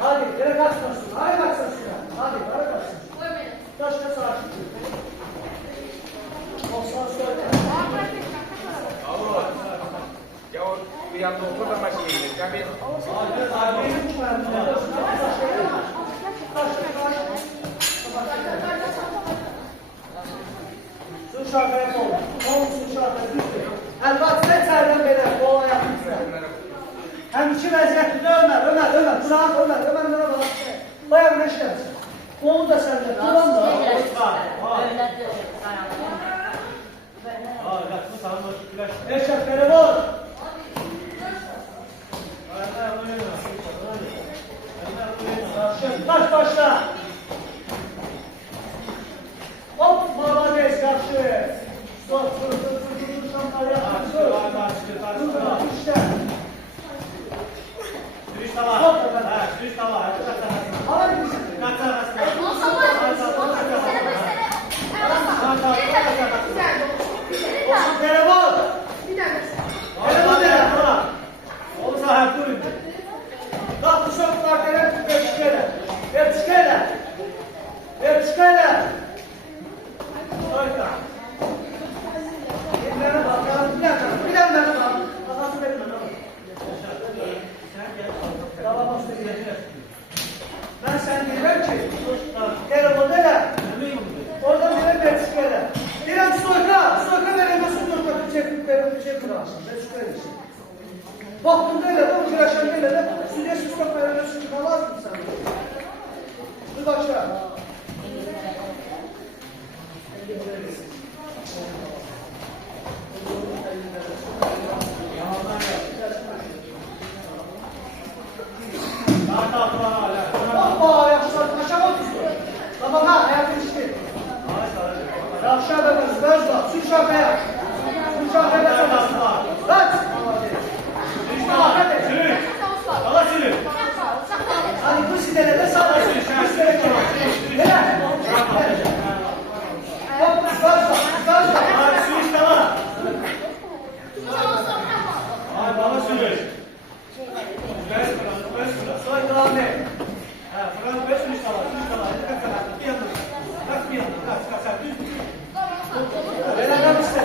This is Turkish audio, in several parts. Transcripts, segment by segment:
Hadi, yere kaçmasın. Hadi kaçmasın. Hadi, hadi kaçsın. Taşla sağa çıkıyor. Olsan söyle. Ya o bir anda okur da maçı yiyecek. Ya bir... Su şarkıya kol. Kol su şarkıya düştü. Elbette serden beri kol ayaklısı. Hem iki vəziyyətli Ömer. Turan Ömer. Ömer'e bak. Bayağı güneş gelsin. Kolu da sende. Turan da. Eşekleri var. Baş başla. Hop, malades karşı. Stop, şampanya. İşte. Ben sen diyeceğim ki, telefonu da oradan bir de çıkıyorlar. Direm soyka veremezsin, bir şey kırarsın. Bak bunda öyle de, o kiraşan öyle de, süre susmak veremezsin, çıkamaz mı sen? Dur başla. Baba yapışlar aşağı otursun. Baba ha hayatın işte. Aşağı da göz var. Su şarkıya. Su şarkıya sana. Kaç. Hadi. Sürü. Baba sürü. Hadi bu sidere de sağ. Bu sidere de. Neden? Bak göz var. Hadi sürü işte var. Hadi baba sürü. Soy devam et. Frank beş üç tava. Bir yandan. Bir yandan. Kaç. Beraber işte.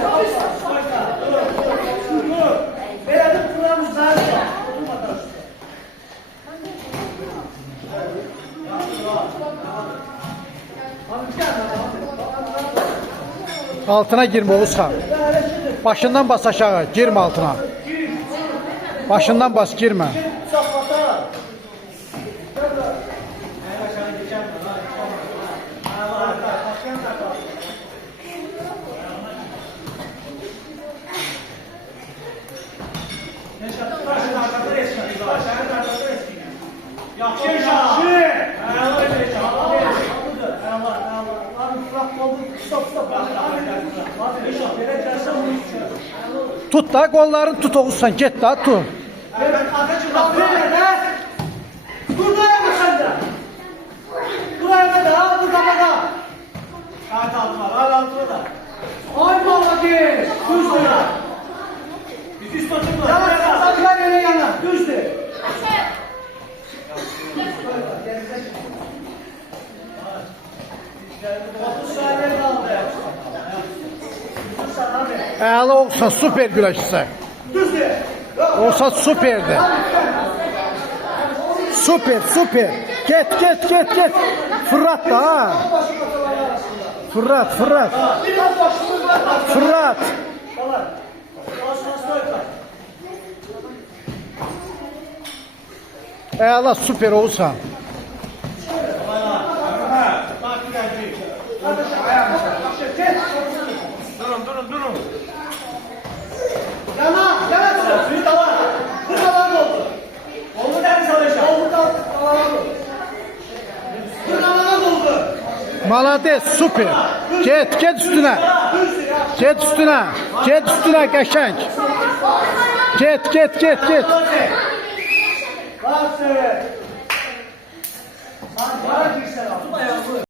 Dur. Beraber kuramız daha iyi. Altına girme Oğuzhan. Başından bas aşağı. Girme altına. Başından bas girme. Tut da kollarını tut Oğuzhan. Git daha tut. Dur dayanma sen de. Buraya da, burada da. Kart altına da. Ay vallahi. Düz de. Bir üst tutma. Yana saklar yana. Düz de. Əla Oğuzhan süper güreşçisi. Oğuzhan süperdi. Süper. Get. Fırlat da ha. Fırlat. Əla süper Oğuzhan. Durun. Yana. Suyu da var. Burada var oldu. Oldu der mi çalışan? Oldu da var oldu. Burada oldu. Malades süper. Get üstüne. Get üstüne qəşəng. Get. Bak sen. Bana girsen al.